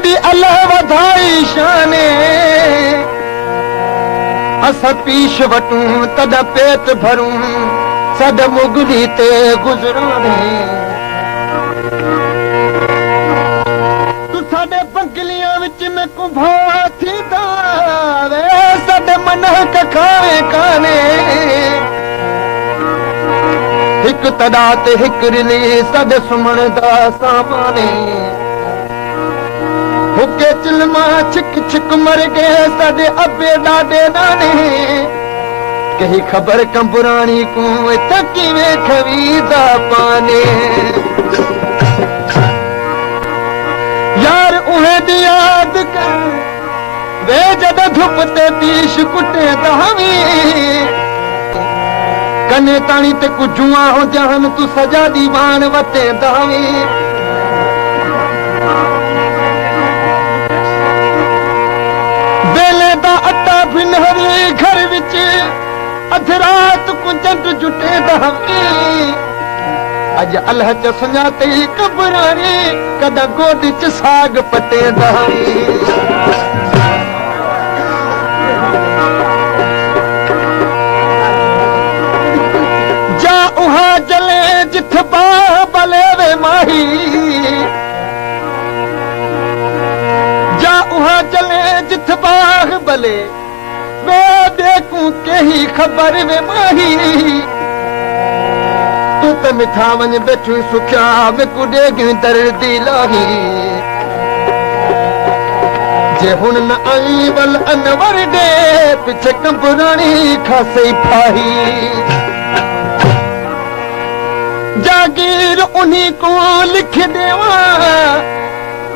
जदी अल्लाह वधाई शाने अस पीश वटूं तद पेट भरूं सद मुगली ते गुजराने तू साडे पंगलियां विच में कुंभा थी दावे सद मन कखावे काने हिक तदा ते हिक रिली सद सुमण दा सामाने हुके चिलमा छिक छिक मर गए सद अबे डाडे नाने कही खबर कंबुरानी को तकी में खवीदा पाने यार उहे दी याद कर वे जद धुप ते पीश कुटे दहावी कने ताणी ते कुजुआ हो जहन तू सजा दीवान वटे दहावी वेले दा अट्टा भिनहरी घर विच अध रात को जंट जुटे दहावी अज अल्लाह च सुञाते कबरानी कदा गोद च साग पटे दहावी जा उहा जले जिथ बाबले वे माही जा उहा जले जिथ बाग बले वे देखूं केही खबर वे माही तू त मिठा वञ बैठू सुखिया में कुॾे गियूं दर्दी लाही जे हुन न आई वल अनवर दे पिछे कंबुरानी खासई फाही जागीर उन्हीं को लिख देवा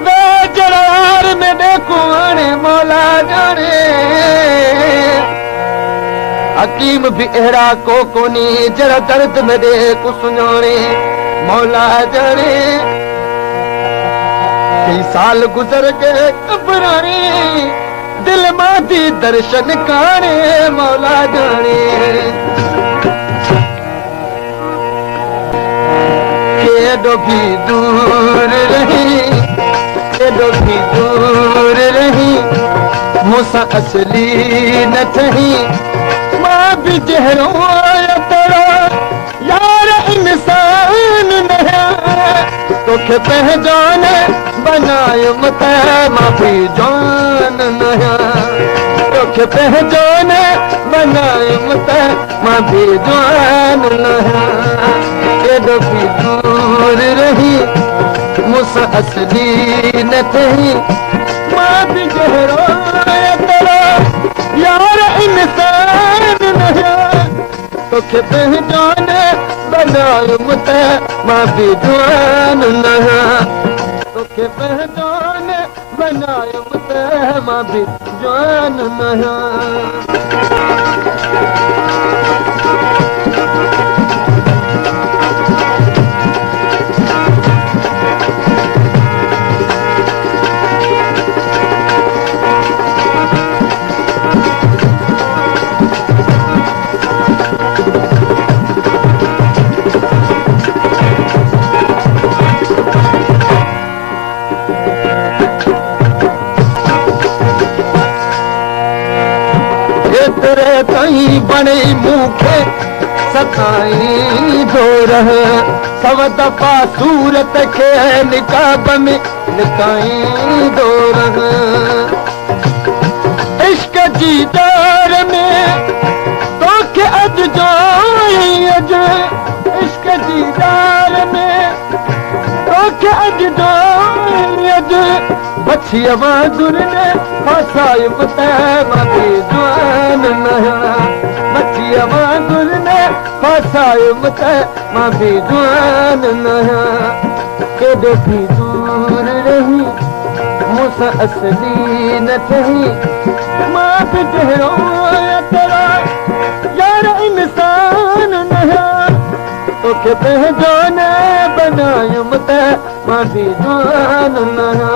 वे जरार में देखो आने मौला जाने हकीम भी अहड़ा को कोनी जरा दर्द में दे को सुनाने मौला जाने कई साल गुजर गए कबराने दिल मादी दर्शन काने मौला जाने केडो भी दूर रही केडो भी दूर रही मूसा असली न थही मां भी जहरो आया तेरा यार इंसान नया तोखे पहचान बनायो मत मां भी जान नया तोखे पहचान बनायो मत मां भी जान नया केडो भी दूर रही मूसा असली न थही मां भी जहरो आया तेरा यार इंसान नया तोखे पहचान बनायो मत मां भी जान नया तोखे पहचान बनायो मत मां भी जान नया तेरे ताई बने मुखे सताई दो रह सव दफा सूरत के निकाब में निकाई दो रह इश्क जी दार में तो के अज जाई अज इश्क जी दार में तो के अज जाई अज बछिया बहादुर ने फसायो पता मां जवान नया बछिया बहादुर ने फसायो पता मां जवान नया केडो भी दूर रही मूसा असली न थही मां भी जहरो तेरा यार इंसान नया तोखे पहचान बनायो मत मां भी जवान नया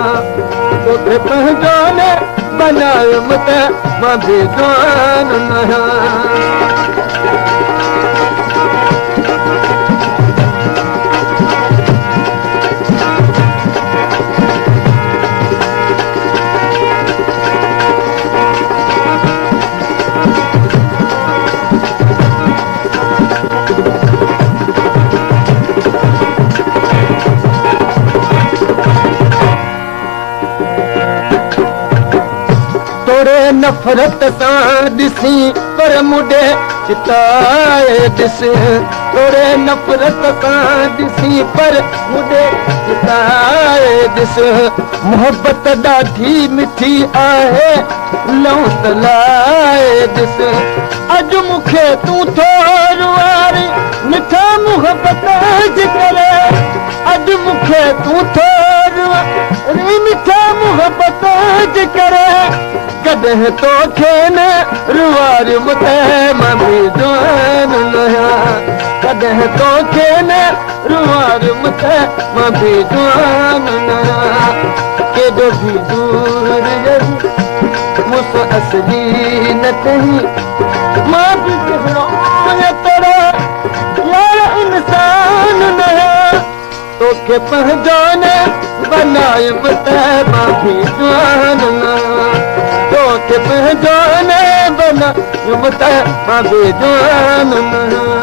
तोखे पहचान बनायो मत मां भी जवान नया तोरे नफ़रत सां ॾिसी पर मुॾे चिताए ॾिस तोरे नफ़रत सां ॾिसी पर मुॾे चिताए ॾिस मोहबत ॾाढी मिठी आहे लऊं त लाए ॾिस अॼु मूंखे तूं थोरो वारी मिठा मोहबत जे करे अॼु मूंखे तूं थोरो मिठा मोहबत जे करे कॾहिं तोखे न रुवारियुम त मां बि जवान न आहियां कॾहिं तोखे न रुवारियुम त मां बि जवान न आहियां केॾो बि दूर रही मूंसां असली न कहीं मां बि जहिड़ो तोरा यार इंसान न आहियां तोखे पंहिंजो न बनायुम त मां बि जवान न आहियां तोखे पंहिंजो न बनायुम त मां बि जवान न आहियां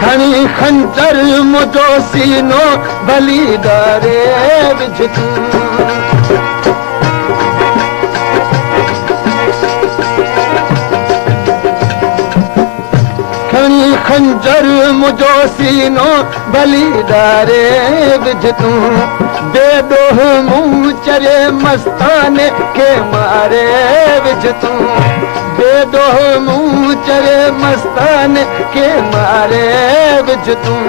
खणी खंजर मुंहिंजो सीनो भली दारे विझ तूं खणी खंजर मुंहिंजो सीनो भली दारे विझ तूं बेॾोह मूं चरे मस्ताने खे मारे विझ तूं बेॾोह मूं चरे मस्ताने खे मारे विझ तूं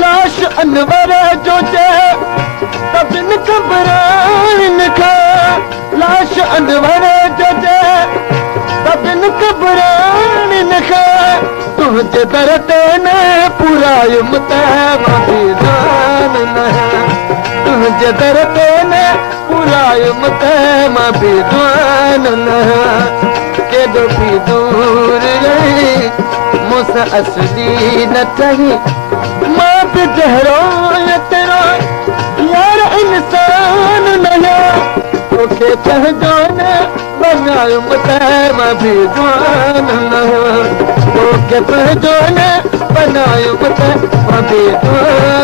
लाश अनवर जो जे सभिनि क़बराइनि खां लाश अनवर जो जे सभिनि क़बराइनि खां तुंहिंजे दर ते न पुरायुम त मां बि जान न तुंहिंजे दर ते न पुरायुम त मां बि जान न केॾो बि दूर रही मूंसां असली न ठही मां बि जहिड़ो तेरो यार इंसान न आहियां तोखे पंहिंजो न बनायुम त मां बि जवान न आहियां तोखे पंहिंजो न बनायुम त मां बि जवान